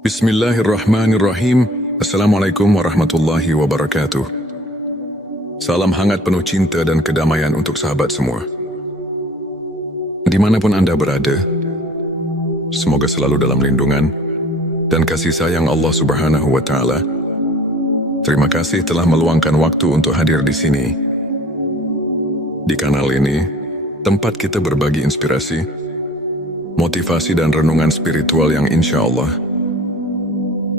Bismillahirrahmanirrahim. Assalamualaikum warahmatullahi wabarakatuh. Salam hangat penuh cinta dan kedamaian untuk sahabat semua. Dimanapun Anda berada, semoga selalu dalam lindungan dan kasih sayang Allah Subhanahu wa Ta'ala. Terima kasih telah meluangkan waktu untuk hadir di sini. Di kanal ini, tempat kita berbagi inspirasi, motivasi dan renungan spiritual yang insya Allah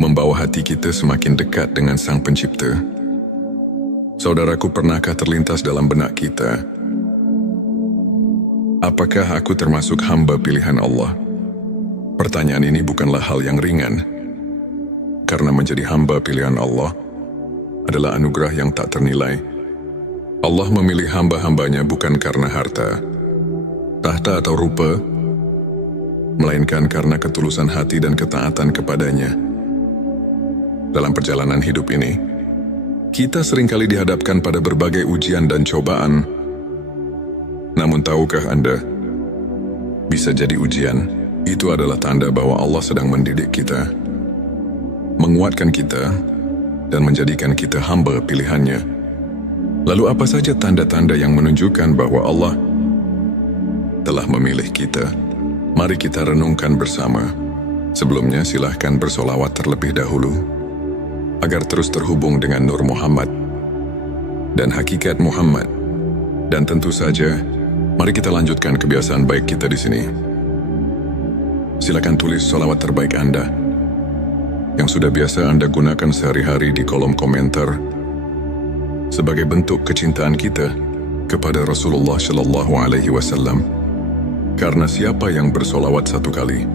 membawa hati kita semakin dekat dengan Sang Pencipta. Saudaraku, pernahkah terlintas dalam benak kita, apakah aku termasuk hamba pilihan Allah? Pertanyaan ini bukanlah hal yang ringan, karena menjadi hamba pilihan Allah adalah anugerah yang tak ternilai. Allah memilih hamba-hambanya bukan karena harta, tahta atau rupa, melainkan karena ketulusan hati dan ketaatan kepadanya. Dalam perjalanan hidup ini, kita seringkali dihadapkan pada berbagai ujian dan cobaan. Namun tahukah Anda, bisa jadi ujian itu adalah tanda bahwa Allah sedang mendidik kita, menguatkan kita, dan menjadikan kita hamba pilihannya. Lalu apa saja tanda-tanda yang menunjukkan bahwa Allah telah memilih kita? Mari kita renungkan bersama. Sebelumnya silahkan bersolawat terlebih dahulu, agar terus terhubung dengan Nur Muhammad dan hakikat Muhammad. Dan tentu saja, mari kita lanjutkan kebiasaan baik kita di sini. Silakan tulis sholawat terbaik Anda yang sudah biasa Anda gunakan sehari-hari di kolom komentar sebagai bentuk kecintaan kita kepada Rasulullah Shallallahu Alaihi Wasallam. Karena siapa yang bersolawat 1 kali,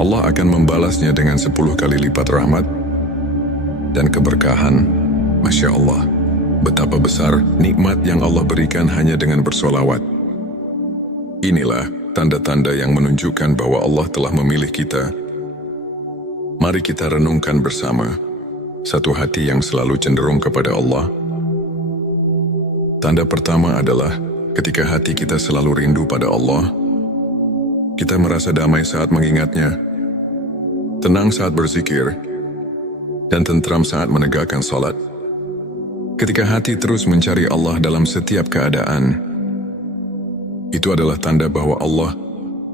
Allah akan membalasnya dengan 10 kali lipat rahmat dan keberkahan. Masya Allah, betapa besar nikmat yang Allah berikan hanya dengan bersolawat. Inilah tanda-tanda yang menunjukkan bahwa Allah telah memilih kita. Mari kita renungkan bersama. Satu hati yang selalu cenderung kepada Allah. Tanda pertama adalah ketika hati kita selalu rindu pada Allah. Kita merasa damai saat mengingatnya, tenang saat berzikir, dan tentram saat menegakkan salat. Ketika hati terus mencari Allah dalam setiap keadaan, itu adalah tanda bahwa Allah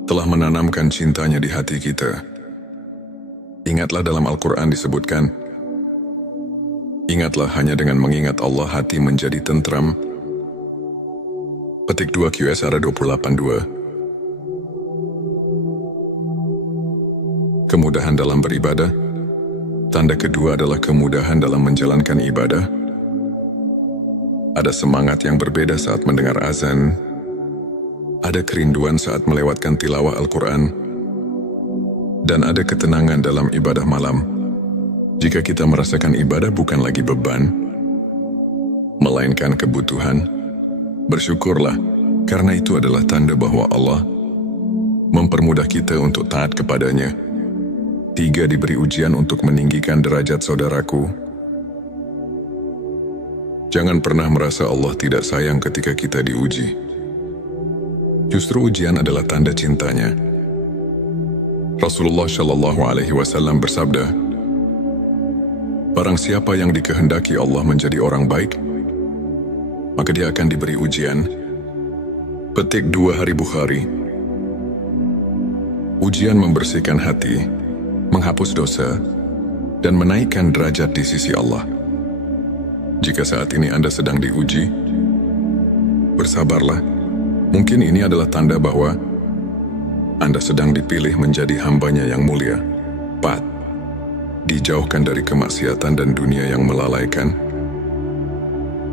telah menanamkan cintanya di hati kita. Ingatlah dalam Al-Quran disebutkan, ingatlah hanya dengan mengingat Allah hati menjadi tentram. Petik 2 QS 28:2. Kemudahan dalam beribadah. Tanda kedua adalah kemudahan dalam menjalankan ibadah. Ada semangat yang berbeda saat mendengar azan. Ada kerinduan saat melewatkan tilawah Al-Quran. Dan ada ketenangan dalam ibadah malam. Jika kita merasakan ibadah bukan lagi beban, melainkan kebutuhan, bersyukurlah, karena itu adalah tanda bahwa Allah mempermudah kita untuk taat kepadanya. 3. Diberi ujian untuk meninggikan derajat saudaraku. Jangan pernah merasa Allah tidak sayang ketika kita diuji. Justru ujian adalah tanda cintanya. Rasulullah Shallallahu Alaihi Wasallam bersabda, barang siapa yang dikehendaki Allah menjadi orang baik, maka dia akan diberi ujian. Petik 2 Hari Bukhari. Ujian membersihkan hati, menghapus dosa, dan menaikkan derajat di sisi Allah. Jika saat ini Anda sedang diuji, bersabarlah. Mungkin ini adalah tanda bahwa Anda sedang dipilih menjadi hambanya yang mulia. 4. Dijauhkan dari kemaksiatan dan dunia yang melalaikan.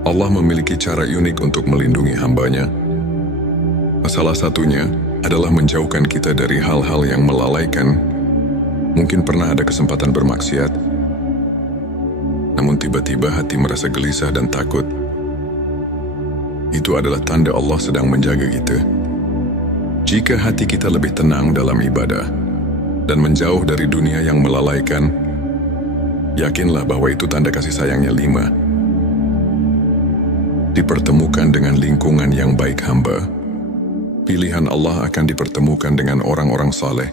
Allah memiliki cara unik untuk melindungi hambanya. Salah satunya adalah menjauhkan kita dari hal-hal yang melalaikan. Mungkin pernah ada kesempatan bermaksiat, namun tiba-tiba hati merasa gelisah dan takut. Itu adalah tanda Allah sedang menjaga kita. Jika hati kita lebih tenang dalam ibadah dan menjauh dari dunia yang melalaikan, yakinlah bahwa itu tanda kasih sayangnya. 5. Dipertemukan dengan lingkungan yang baik hamba. Pilihan Allah akan dipertemukan dengan orang-orang saleh.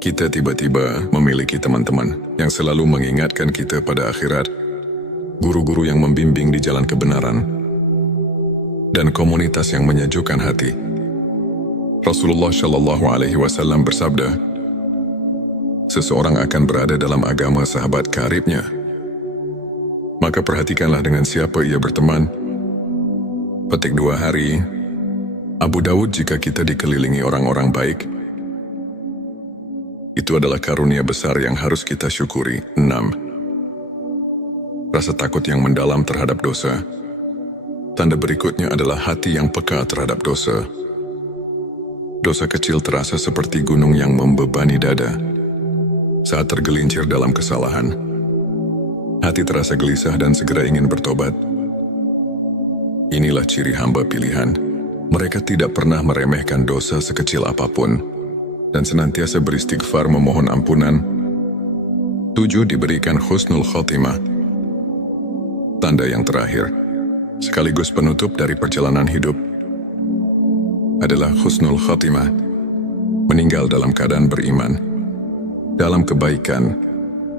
Kita tiba-tiba memiliki teman-teman yang selalu mengingatkan kita pada akhirat, guru-guru yang membimbing di jalan kebenaran, dan komunitas yang menyejukkan hati. Rasulullah Shallallahu Alaihi Wasallam bersabda, seseorang akan berada dalam agama sahabat karibnya. Maka perhatikanlah dengan siapa ia berteman. Petik 2 hari, Abu Dawud, jika kita dikelilingi orang-orang baik, itu adalah karunia besar yang harus kita syukuri. 6. Rasa takut yang mendalam terhadap dosa. Tanda berikutnya adalah hati yang peka terhadap dosa. Dosa kecil terasa seperti gunung yang membebani dada. Saat tergelincir dalam kesalahan, hati terasa gelisah dan segera ingin bertobat. Inilah ciri hamba pilihan. Mereka tidak pernah meremehkan dosa sekecil apapun dan senantiasa beristighfar memohon ampunan. 7. Diberikan husnul khotimah. Tanda yang terakhir, sekaligus penutup dari perjalanan hidup, adalah husnul khotimah. Meninggal dalam keadaan beriman, dalam kebaikan,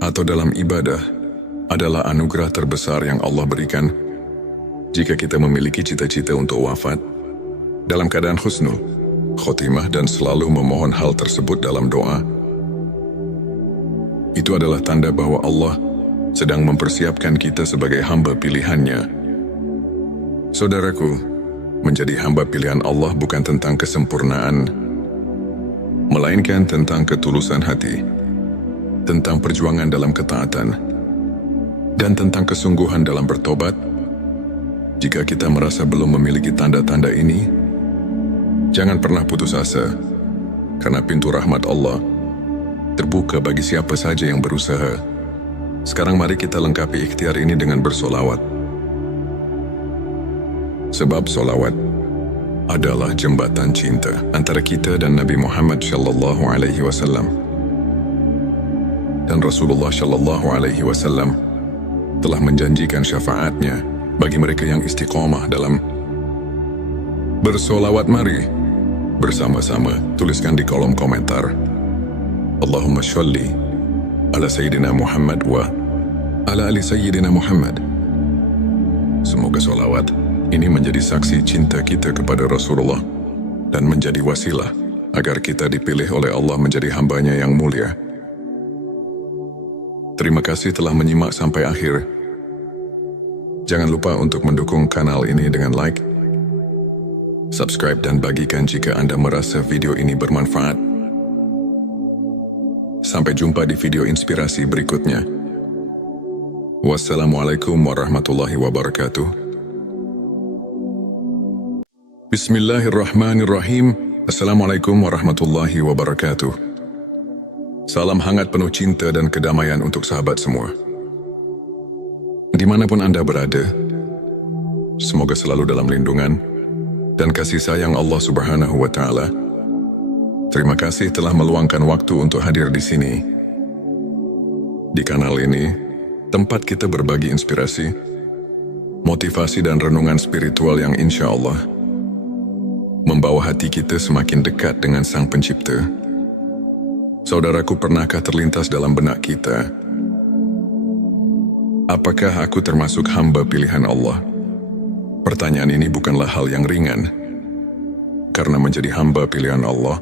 atau dalam ibadah adalah anugerah terbesar yang Allah berikan. Jika kita memiliki cita-cita untuk wafat dalam keadaan husnul khotimah dan selalu memohon hal tersebut dalam doa, itu adalah tanda bahwa Allah sedang mempersiapkan kita sebagai hamba pilihannya. Saudaraku, menjadi hamba pilihan Allah bukan tentang kesempurnaan, melainkan tentang ketulusan hati, tentang perjuangan dalam ketaatan, dan tentang kesungguhan dalam bertobat. Jika kita merasa belum memiliki tanda-tanda ini, jangan pernah putus asa, karena pintu rahmat Allah terbuka bagi siapa saja yang berusaha. Sekarang mari kita lengkapi ikhtiar ini dengan bersolawat. Sebab solawat adalah jembatan cinta antara kita dan Nabi Muhammad Shallallahu Alaihi Wasallam. Dan Rasulullah Shallallahu Alaihi Wasallam telah menjanjikan syafaatnya bagi mereka yang istiqomah dalam bersolawat. Mari bersama-sama tuliskan di kolom komentar, Allahumma sholli ala Sayyidina Muhammad wa ala ali Sayyidina Muhammad. Semoga solawat ini menjadi saksi cinta kita kepada Rasulullah dan menjadi wasilah agar kita dipilih oleh Allah menjadi hambanya yang mulia. Terima kasih telah menyimak sampai akhir. Jangan lupa untuk mendukung kanal ini dengan like, subscribe, dan bagikan jika Anda merasa video ini bermanfaat. Sampai jumpa di video inspirasi berikutnya. Wassalamualaikum warahmatullahi wabarakatuh. Bismillahirrahmanirrahim. Assalamualaikum warahmatullahi wabarakatuh. Salam hangat penuh cinta dan kedamaian untuk sahabat semua. Dimanapun Anda berada, semoga selalu dalam lindungan dan kasih sayang Allah Subhanahu wa Ta'ala. Terima kasih telah meluangkan waktu untuk hadir di sini. Di kanal ini, tempat kita berbagi inspirasi, motivasi, dan renungan spiritual yang insya Allah membawa hati kita semakin dekat dengan Sang Pencipta. Saudaraku, pernahkah terlintas dalam benak kita, apakah aku termasuk hamba pilihan Allah? Pertanyaan ini bukanlah hal yang ringan, karena menjadi hamba pilihan Allah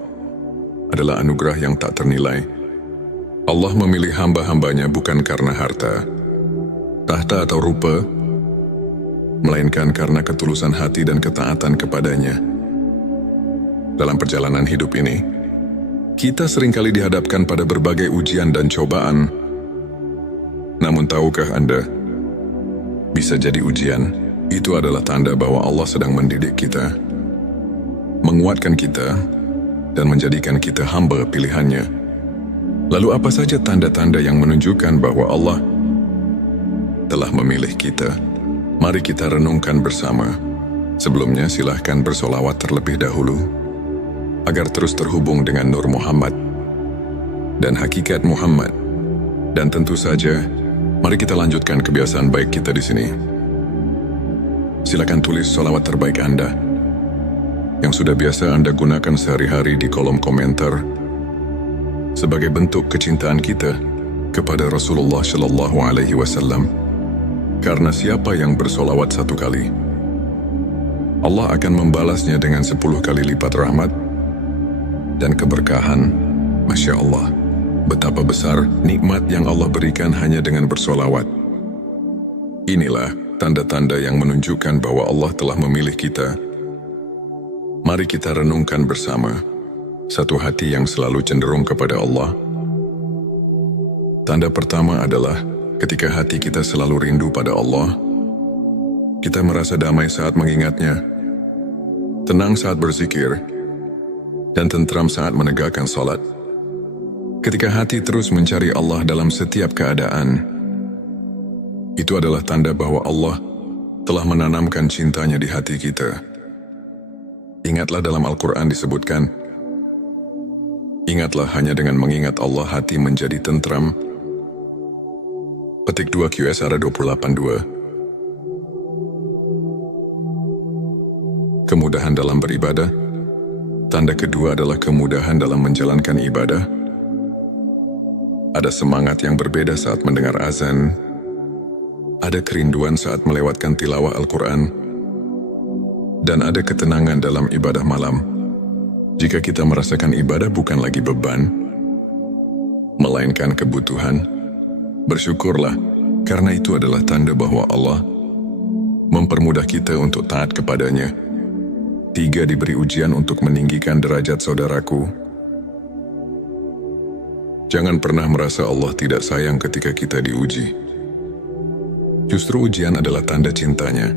adalah anugerah yang tak ternilai. Allah memilih hamba-hambanya bukan karena harta, tahta, atau rupa, melainkan karena ketulusan hati dan ketaatan kepadanya. Dalam perjalanan hidup ini, kita seringkali dihadapkan pada berbagai ujian dan cobaan. Namun tahukah Anda, bisa jadi ujian itu adalah tanda bahwa Allah sedang mendidik kita, menguatkan kita, dan menjadikan kita hamba pilihannya. Lalu apa saja tanda-tanda yang menunjukkan bahwa Allah telah memilih kita? Mari kita renungkan bersama. Sebelumnya silahkan bersolawat terlebih dahulu, agar terus terhubung dengan Nur Muhammad dan hakikat Muhammad. Dan tentu saja, mari kita lanjutkan kebiasaan baik kita di sini. Silakan tulis solawat terbaik Anda yang sudah biasa Anda gunakan sehari-hari di kolom komentar. sebagai bentuk kecintaan kita kepada Rasulullah Shallallahu Alaihi Wasallam. Karena siapa yang bersolawat 1 kali, Allah akan membalasnya dengan 10 kali lipat rahmat dan keberkahan. Masya Allah, betapa besar nikmat yang Allah berikan hanya dengan bersolawat. Inilah tanda-tanda yang menunjukkan bahwa Allah telah memilih kita. Mari kita renungkan bersama satu hati yang selalu cenderung kepada Allah. Tanda pertama adalah ketika hati kita selalu rindu pada Allah. Kita merasa damai saat mengingatnya, tenang saat berzikir, dan tentram saat menegakkan salat. Ketika hati terus mencari Allah dalam setiap keadaan, itu adalah tanda bahwa Allah telah menanamkan cintanya di hati kita. Ingatlah dalam Al-Quran disebutkan, ingatlah hanya dengan mengingat Allah hati menjadi tentram. Petik 2 QSR 28.2. Kemudahan dalam beribadah. Tanda kedua adalah kemudahan dalam menjalankan ibadah. Ada semangat yang berbeda saat mendengar azan. Ada kerinduan saat melewatkan tilawah Al-Quran. Dan ada ketenangan dalam ibadah malam. Jika kita merasakan ibadah bukan lagi beban, melainkan kebutuhan, bersyukurlah, karena itu adalah tanda bahwa Allah mempermudah kita untuk taat kepadanya. 3. Diberi ujian untuk meninggikan derajat saudaraku. Jangan pernah merasa Allah tidak sayang ketika kita diuji. Justru ujian adalah tanda cintanya.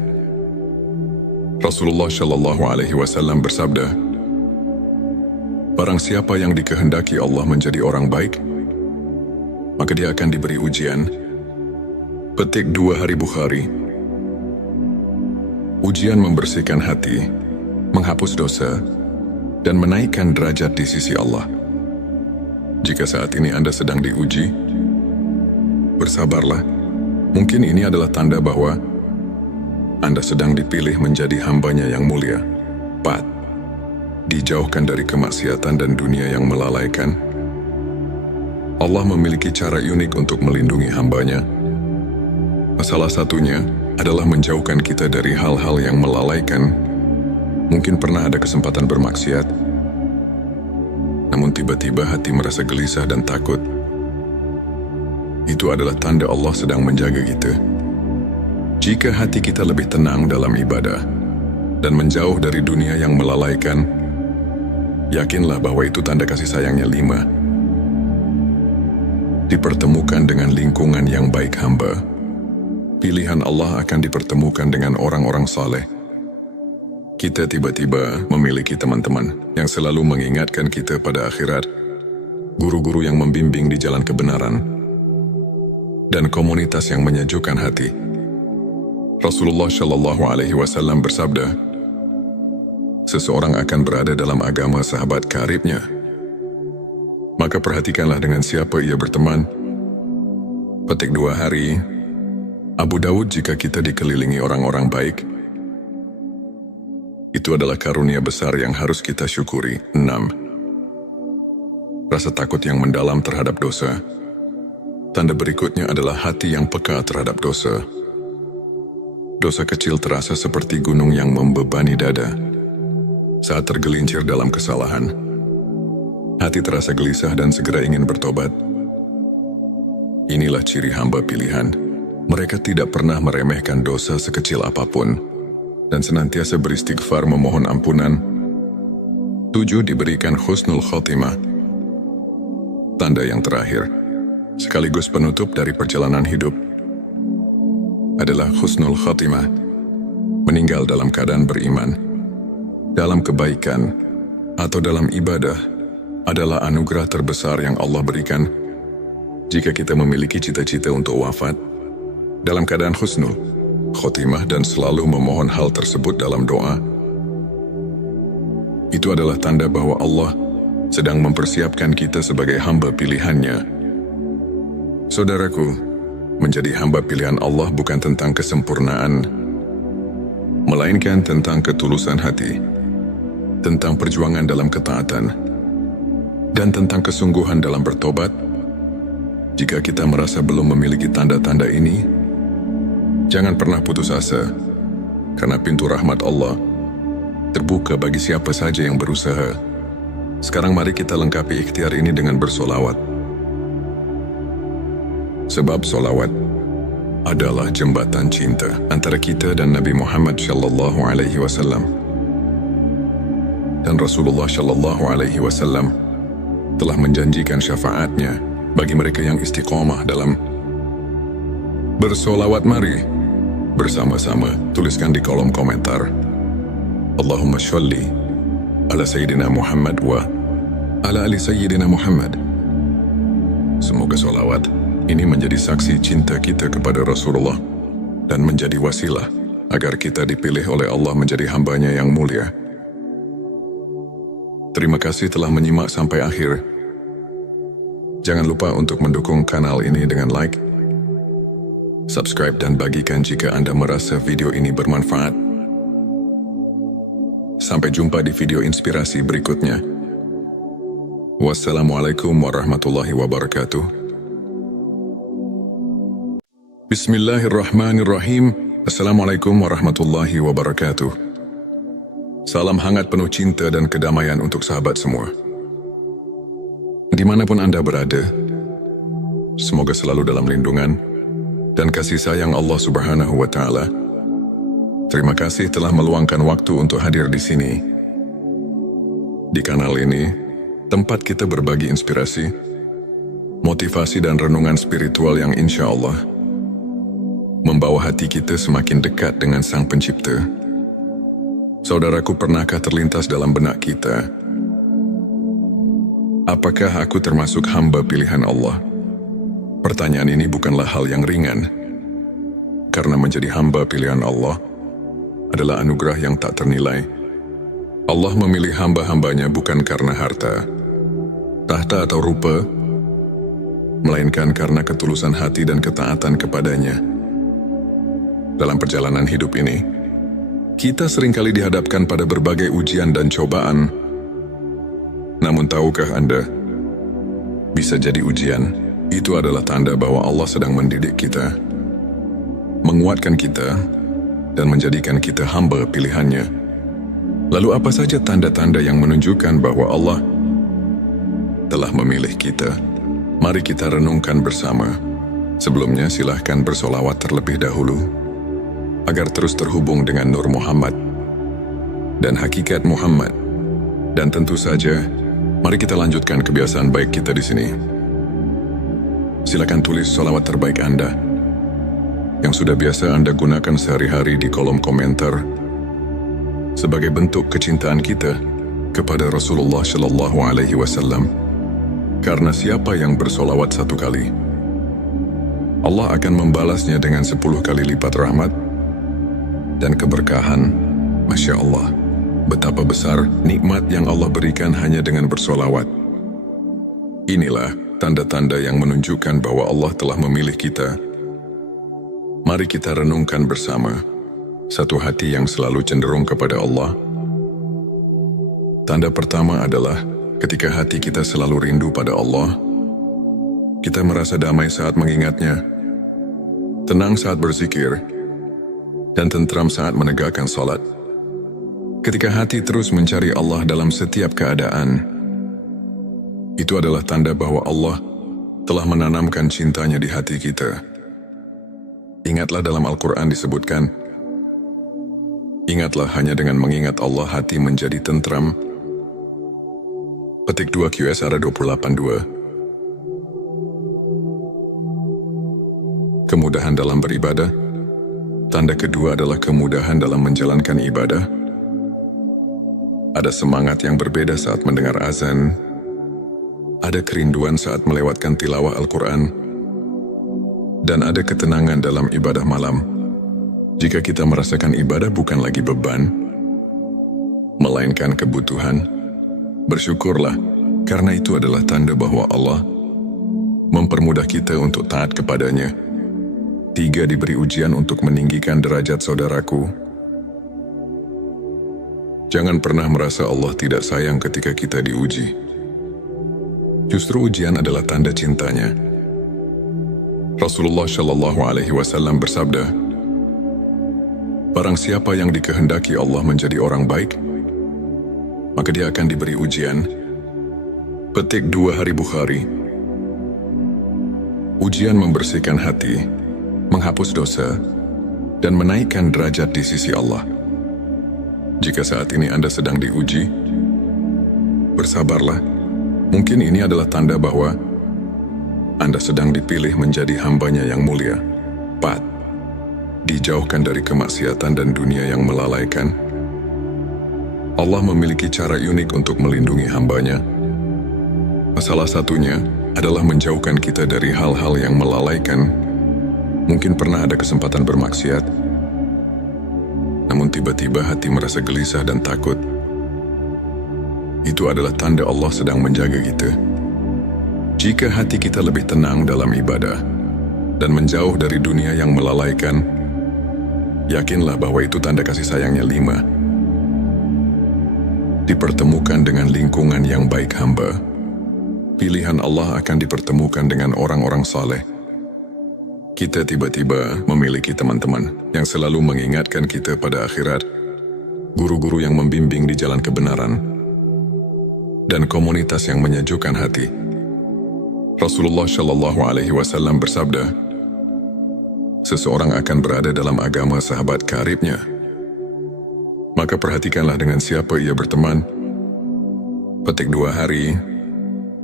Rasulullah Shallallahu Alaihi Wasallam bersabda, barang siapa yang dikehendaki Allah menjadi orang baik, maka dia akan diberi ujian. Petik 2 Hari Bukhari. Ujian membersihkan hati, menghapus dosa, dan menaikkan derajat di sisi Allah. Jika saat ini Anda sedang diuji, bersabarlah. Mungkin ini adalah tanda bahwa Anda sedang dipilih menjadi hambanya yang mulia. 4. Dijauhkan dari kemaksiatan dan dunia yang melalaikan. Allah memiliki cara unik untuk melindungi hambanya. Salah satunya adalah menjauhkan kita dari hal-hal yang melalaikan. Mungkin pernah ada kesempatan bermaksiat, namun tiba-tiba hati merasa gelisah dan takut. Itu adalah tanda Allah sedang menjaga kita. Jika hati kita lebih tenang dalam ibadah dan menjauh dari dunia yang melalaikan, yakinlah bahwa itu tanda kasih sayangnya. 5. Dipertemukan dengan lingkungan yang baik hamba. Pilihan Allah akan dipertemukan dengan orang-orang saleh. Kita tiba-tiba memiliki teman-teman yang selalu mengingatkan kita pada akhirat, guru-guru yang membimbing di jalan kebenaran, dan komunitas yang menyejukkan hati. Rasulullah Shallallahu Alaihi Wasallam bersabda, seseorang akan berada dalam agama sahabat karibnya. Maka perhatikanlah dengan siapa ia berteman. Petik 2 Hari. Abu Dawud. Jika kita dikelilingi orang-orang baik, itu adalah karunia besar yang harus kita syukuri. 6. Rasa takut yang mendalam terhadap dosa. Tanda berikutnya adalah hati yang peka terhadap dosa. Dosa kecil terasa seperti gunung yang membebani dada. Saat tergelincir dalam kesalahan, hati terasa gelisah dan segera ingin bertobat. Inilah ciri hamba pilihan. Mereka tidak pernah meremehkan dosa sekecil apapun dan senantiasa beristighfar memohon ampunan. 7. Diberikan husnul khotimah. Tanda yang terakhir, sekaligus penutup dari perjalanan hidup, adalah husnul khotimah. Meninggal dalam keadaan beriman, dalam kebaikan, atau dalam ibadah adalah anugerah terbesar yang Allah berikan. Jika kita memiliki cita-cita untuk wafat dalam keadaan husnul khotimah dan selalu memohon hal tersebut dalam doa, itu adalah tanda bahwa Allah sedang mempersiapkan kita sebagai hamba pilihannya. Saudaraku, menjadi hamba pilihan Allah bukan tentang kesempurnaan, melainkan tentang ketulusan hati, tentang perjuangan dalam ketaatan, dan tentang kesungguhan dalam bertobat. Jika kita merasa belum memiliki tanda-tanda ini, jangan pernah putus asa, karena pintu rahmat Allah terbuka bagi siapa saja yang berusaha. Sekarang mari kita lengkapi ikhtiar ini dengan bersolawat. Sebab solawat adalah jembatan cinta antara kita dan Nabi Muhammad SAW. Dan Rasulullah SAW telah menjanjikan syafaatnya bagi mereka yang istiqomah dalam bersolawat. Mari bersama-sama tuliskan di kolom komentar, Allahumma sholli ala Sayyidina Muhammad wa ala ali Sayyidina Muhammad. Semoga solawat ini menjadi saksi cinta kita kepada Rasulullah dan menjadi wasilah agar kita dipilih oleh Allah menjadi hambanya yang mulia. Terima kasih telah menyimak sampai akhir. Jangan lupa untuk mendukung kanal ini dengan like, subscribe dan bagikan jika Anda merasa video ini bermanfaat. Sampai jumpa di video inspirasi berikutnya. Wassalamualaikum warahmatullahi wabarakatuh. Bismillahirrahmanirrahim. Assalamualaikum warahmatullahi wabarakatuh. Salam hangat penuh cinta dan kedamaian untuk sahabat semua. Dimanapun Anda berada, semoga selalu dalam lindungan dan kasih sayang Allah Subhanahu wa Ta'ala. Terima kasih telah meluangkan waktu untuk hadir di sini. Di kanal ini, tempat kita berbagi inspirasi, motivasi dan renungan spiritual yang insya Allah membawa hati kita semakin dekat dengan Sang Pencipta. Saudaraku, pernahkah terlintas dalam benak kita, apakah aku termasuk hamba pilihan Allah? Pertanyaan ini bukanlah hal yang ringan, karena menjadi hamba pilihan Allah adalah anugerah yang tak ternilai. Allah memilih hamba-hambanya bukan karena harta, tahta atau rupa, melainkan karena ketulusan hati dan ketaatan kepadanya. Dalam perjalanan hidup ini, kita seringkali dihadapkan pada berbagai ujian dan cobaan. Namun tahukah Anda, bisa jadi ujian itu adalah tanda bahwa Allah sedang mendidik kita, menguatkan kita, dan menjadikan kita hamba pilihannya. Lalu apa saja tanda-tanda yang menunjukkan bahwa Allah telah memilih kita? Mari kita renungkan bersama. Sebelumnya silahkan bersolawat terlebih dahulu, agar terus terhubung dengan Nur Muhammad dan hakikat Muhammad. Dan tentu saja, mari kita lanjutkan kebiasaan baik kita di sini. Silakan tulis solawat terbaik Anda yang sudah biasa Anda gunakan sehari-hari di kolom komentar sebagai bentuk kecintaan kita kepada Rasulullah SAW. Karena siapa yang bersolawat 1 kali, Allah akan membalasnya dengan 10 kali lipat rahmat dan keberkahan. Masya Allah, betapa besar nikmat yang Allah berikan hanya dengan bersolawat. Inilah tanda-tanda yang menunjukkan bahwa Allah telah memilih kita. Mari kita renungkan bersama. Satu hati yang selalu cenderung kepada Allah. Tanda pertama adalah ketika hati kita selalu rindu pada Allah. Kita merasa damai saat mengingatnya, tenang saat berzikir, dan tentram saat menegakkan salat. Ketika hati terus mencari Allah dalam setiap keadaan, itu adalah tanda bahwa Allah telah menanamkan cintanya di hati kita. Ingatlah dalam Al-Quran disebutkan, ingatlah hanya dengan mengingat Allah hati menjadi tentram. Petik 2 QS ada 28.2. Kemudahan dalam beribadah. Tanda kedua adalah kemudahan dalam menjalankan ibadah. Ada semangat yang berbeda saat mendengar azan. Ada kerinduan saat melewatkan tilawah Al-Quran. Dan ada ketenangan dalam ibadah malam. Jika kita merasakan ibadah bukan lagi beban, melainkan kebutuhan, bersyukurlah, karena itu adalah tanda bahwa Allah mempermudah kita untuk taat kepadanya. 3. Diberi ujian untuk meninggikan derajat saudaraku. Jangan pernah merasa Allah tidak sayang ketika kita diuji. Justru ujian adalah tanda cintanya. Rasulullah Shallallahu Alaihi Wasallam bersabda, "Barang siapa yang dikehendaki Allah menjadi orang baik, maka dia akan diberi ujian." Petik 2 Hari Bukhari. Ujian membersihkan hati, menghapus dosa, dan menaikkan derajat di sisi Allah. Jika saat ini Anda sedang diuji, bersabarlah. Mungkin ini adalah tanda bahwa Anda sedang dipilih menjadi hambanya yang mulia. 4. Dijauhkan dari kemaksiatan dan dunia yang melalaikan. Allah memiliki cara unik untuk melindungi hambanya. Salah satunya adalah menjauhkan kita dari hal-hal yang melalaikan. Mungkin pernah ada kesempatan bermaksiat, namun tiba-tiba hati merasa gelisah dan takut. Itu adalah tanda Allah sedang menjaga kita. Jika hati kita lebih tenang dalam ibadah dan menjauh dari dunia yang melalaikan, yakinlah bahwa itu tanda kasih sayangnya. 5. Dipertemukan dengan lingkungan yang baik hamba. Pilihan Allah akan dipertemukan dengan orang-orang saleh. Kita tiba-tiba memiliki teman-teman yang selalu mengingatkan kita pada akhirat, guru-guru yang membimbing di jalan kebenaran, dan komunitas yang menyejukkan hati. Rasulullah Shallallahu Alaihi Wasallam bersabda, seseorang akan berada dalam agama sahabat karibnya. Maka perhatikanlah dengan siapa ia berteman. Petik 2 Hari.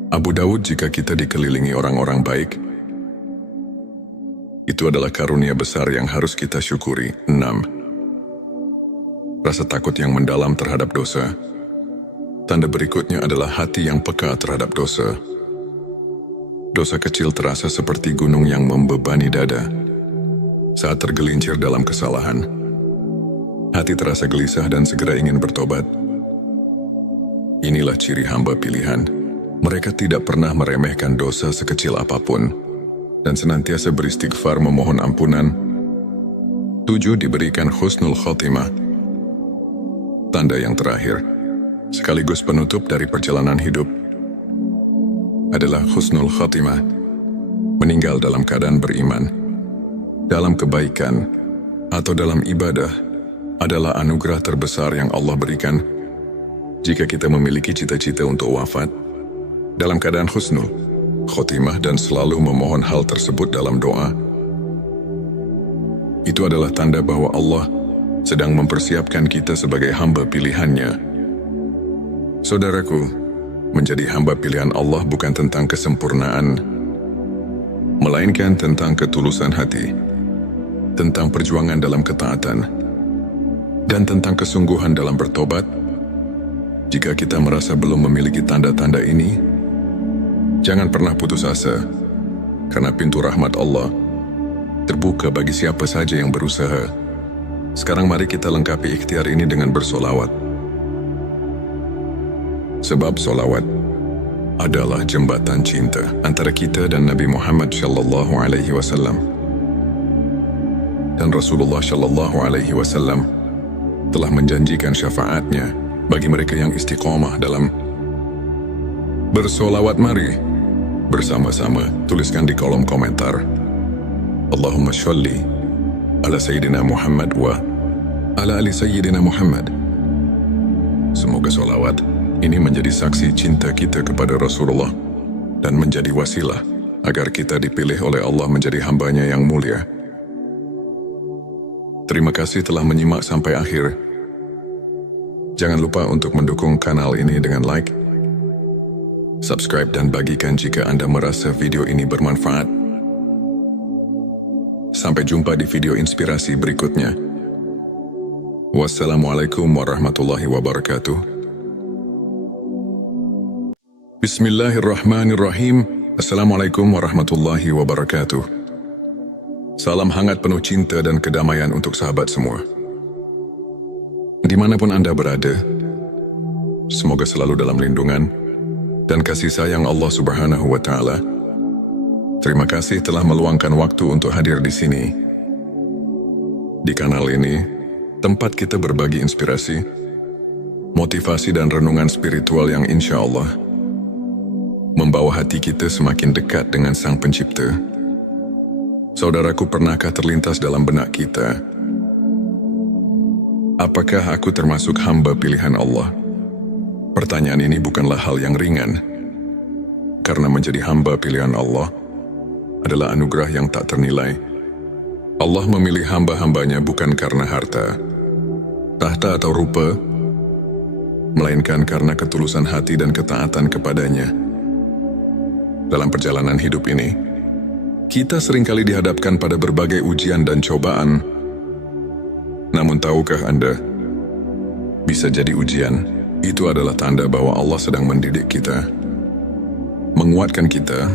Abu Dawud, jika kita dikelilingi orang-orang baik, itu adalah karunia besar yang harus kita syukuri. 6. Rasa takut yang mendalam terhadap dosa. Tanda berikutnya adalah hati yang peka terhadap dosa. Dosa kecil terasa seperti gunung yang membebani dada. Saat tergelincir dalam kesalahan, hati terasa gelisah dan segera ingin bertobat. Inilah ciri hamba pilihan. Mereka tidak pernah meremehkan dosa sekecil apapun dan senantiasa beristighfar memohon ampunan. 7. Diberikan husnul khotimah. Tanda yang terakhir, sekaligus penutup dari perjalanan hidup, adalah husnul khotimah. Meninggal dalam keadaan beriman, dalam kebaikan, atau dalam ibadah adalah anugerah terbesar yang Allah berikan. Jika kita memiliki cita-cita untuk wafat dalam keadaan husnul khotimah dan selalu memohon hal tersebut dalam doa, itu adalah tanda bahwa Allah sedang mempersiapkan kita sebagai hamba pilihannya. Saudaraku, menjadi hamba pilihan Allah bukan tentang kesempurnaan, melainkan tentang ketulusan hati, tentang perjuangan dalam ketaatan, dan tentang kesungguhan dalam bertobat. Jika kita merasa belum memiliki tanda-tanda ini, jangan pernah putus asa, karena pintu rahmat Allah terbuka bagi siapa saja yang berusaha. Sekarang mari kita lengkapi ikhtiar ini dengan bersolawat. Sebab solawat adalah jembatan cinta antara kita dan Nabi Muhammad Shallallahu Alaihi Wasallam. Dan Rasulullah Shallallahu Alaihi Wasallam telah menjanjikan syafaatnya bagi mereka yang istiqomah dalam bersolawat. Mari bersama-sama tuliskan di kolom komentar, Allahumma sholli ala Sayyidina Muhammad wa ala ali Sayyidina Muhammad. Semoga solawat ini menjadi saksi cinta kita kepada Rasulullah dan menjadi wasilah agar kita dipilih oleh Allah menjadi hambanya yang mulia. Terima kasih telah menyimak sampai akhir. Jangan lupa untuk mendukung kanal ini dengan like, subscribe, dan bagikan jika Anda merasa video ini bermanfaat. Sampai jumpa di video inspirasi berikutnya. Wassalamualaikum warahmatullahi wabarakatuh. Bismillahirrahmanirrahim. Assalamualaikum warahmatullahi wabarakatuh. Salam hangat penuh cinta dan kedamaian untuk sahabat semua. Dimanapun Anda berada, semoga selalu dalam lindungan dan kasih sayang Allah Subhanahu wa Ta'ala. Terima kasih telah meluangkan waktu untuk hadir di sini. Di kanal ini, tempat kita berbagi inspirasi, motivasi, dan renungan spiritual yang insya Allah membawa hati kita semakin dekat dengan Sang Pencipta. Saudaraku, pernahkah terlintas dalam benak kita, apakah aku termasuk hamba pilihan Allah? Pertanyaan ini bukanlah hal yang ringan, karena menjadi hamba pilihan Allah adalah anugerah yang tak ternilai. Allah memilih hamba-hambanya bukan karena harta, tahta atau rupa, melainkan karena ketulusan hati dan ketaatan kepadanya. Dalam perjalanan hidup ini, kita seringkali dihadapkan pada berbagai ujian dan cobaan. Namun tahukah Anda, bisa jadi ujian itu adalah tanda bahwa Allah sedang mendidik kita, menguatkan kita,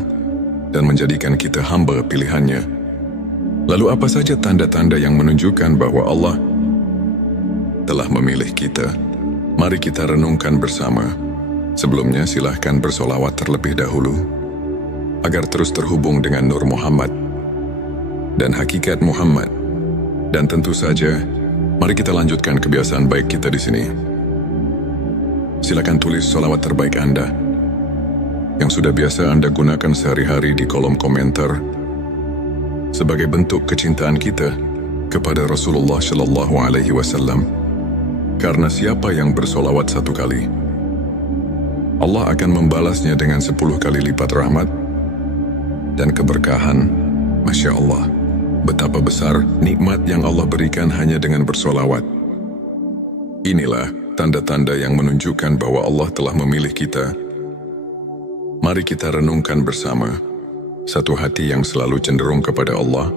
dan menjadikan kita hamba pilihannya. Lalu apa saja tanda-tanda yang menunjukkan bahwa Allah telah memilih kita? Mari kita renungkan bersama. Sebelumnya silahkan bersolawat terlebih dahulu, agar terus terhubung dengan Nur Muhammad dan hakikat Muhammad. Dan tentu saja, mari kita lanjutkan kebiasaan baik kita di sini. Silakan tulis solawat terbaik Anda yang sudah biasa Anda gunakan sehari-hari di kolom komentar sebagai bentuk kecintaan kita kepada Rasulullah Shallallahu Alaihi Wasallam. Karena siapa yang bersolawat 1 kali, Allah akan membalasnya dengan 10 kali lipat rahmat dan keberkahan. Masya Allah, betapa besar nikmat yang Allah berikan hanya dengan bersolawat. Inilah tanda-tanda yang menunjukkan bahwa Allah telah memilih kita. Mari kita renungkan bersama. Satu hati yang selalu cenderung kepada Allah.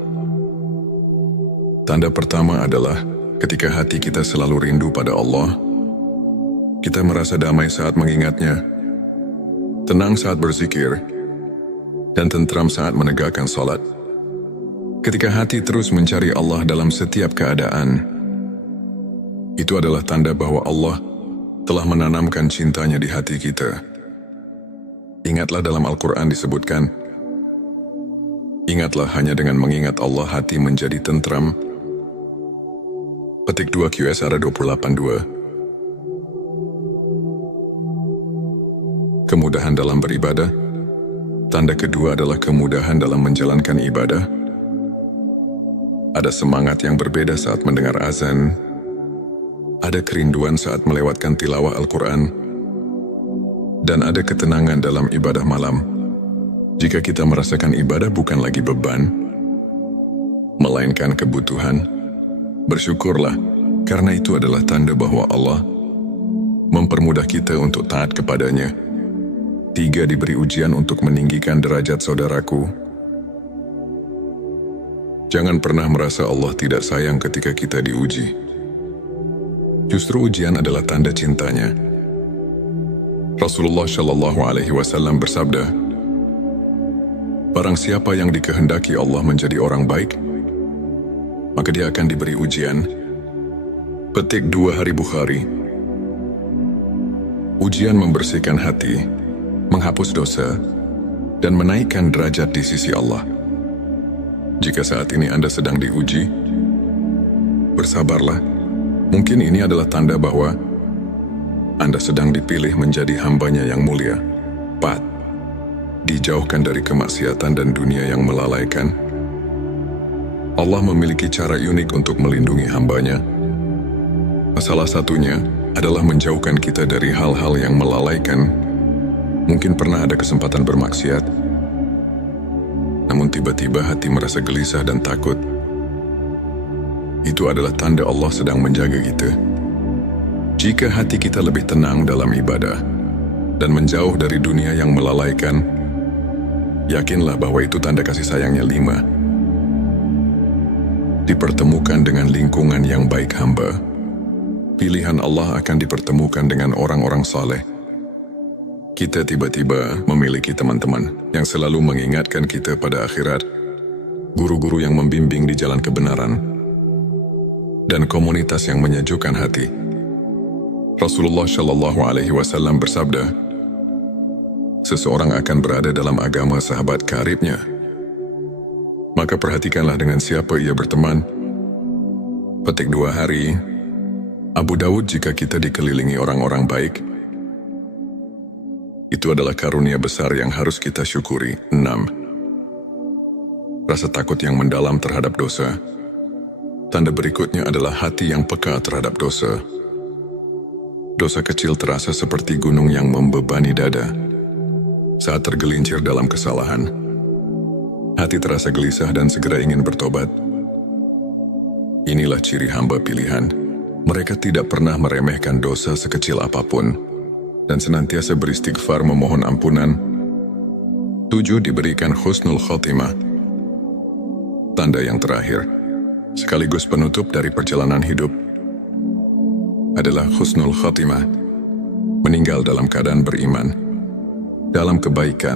Tanda pertama adalah ketika hati kita selalu rindu pada Allah. Kita merasa damai saat mengingatnya, tenang saat berzikir, dan tentram saat menegakkan salat. Ketika hati terus mencari Allah dalam setiap keadaan, itu adalah tanda bahwa Allah telah menanamkan cintanya di hati kita. Ingatlah dalam Al-Quran disebutkan, ingatlah hanya dengan mengingat Allah hati menjadi tentram. Petik 2 QSR 28:2. Kemudahan dalam beribadah. Tanda kedua adalah kemudahan dalam menjalankan ibadah. Ada semangat yang berbeda saat mendengar azan. Ada kerinduan saat melewatkan tilawah Al-Quran. Dan ada ketenangan dalam ibadah malam. Jika kita merasakan ibadah bukan lagi beban, melainkan kebutuhan, bersyukurlah, karena itu adalah tanda bahwa Allah mempermudah kita untuk taat kepadanya. 3. Diberi ujian untuk meninggikan derajat saudaraku. Jangan pernah merasa Allah tidak sayang ketika kita diuji. Justru ujian adalah tanda cintanya. Rasulullah Shallallahu Alaihi Wasallam bersabda, barang siapa yang dikehendaki Allah menjadi orang baik, maka dia akan diberi ujian. Petik 2 Hari Bukhari. Ujian membersihkan hati, menghapus dosa, dan menaikkan derajat di sisi Allah. Jika saat ini Anda sedang diuji, bersabarlah. Mungkin ini adalah tanda bahwa Anda sedang dipilih menjadi hambanya yang mulia. 4. Dijauhkan dari kemaksiatan dan dunia yang melalaikan. Allah memiliki cara unik untuk melindungi hambanya. Salah satunya adalah menjauhkan kita dari hal-hal yang melalaikan. Mungkin pernah ada kesempatan bermaksiat, namun tiba-tiba hati merasa gelisah dan takut. Itu adalah tanda Allah sedang menjaga kita. Jika hati kita lebih tenang dalam ibadah dan menjauh dari dunia yang melalaikan, yakinlah bahwa itu tanda kasih sayangnya. 5. Dipertemukan dengan lingkungan yang baik hamba. Pilihan Allah akan dipertemukan dengan orang-orang saleh. Kita tiba-tiba memiliki teman-teman yang selalu mengingatkan kita pada akhirat, guru-guru yang membimbing di jalan kebenaran, dan komunitas yang menyejukkan hati. Rasulullah Shallallahu Alaihi Wasallam bersabda, seseorang akan berada dalam agama sahabat karibnya. Maka perhatikanlah dengan siapa ia berteman. Petik 2 Hari Abu Dawud. Jika kita dikelilingi orang-orang baik, Itu adalah karunia besar yang harus kita syukuri. 6. Rasa takut yang mendalam terhadap dosa. Tanda berikutnya adalah hati yang peka terhadap dosa. Dosa kecil terasa seperti gunung yang membebani dada. Saat tergelincir dalam kesalahan, hati terasa gelisah dan segera ingin bertobat. Inilah ciri hamba pilihan. Mereka tidak pernah meremehkan dosa sekecil apapun dan senantiasa beristighfar memohon ampunan. 7. Diberikan husnul khotimah. Tanda yang terakhir, sekaligus penutup dari perjalanan hidup, adalah husnul khotimah, meninggal dalam keadaan beriman, dalam kebaikan,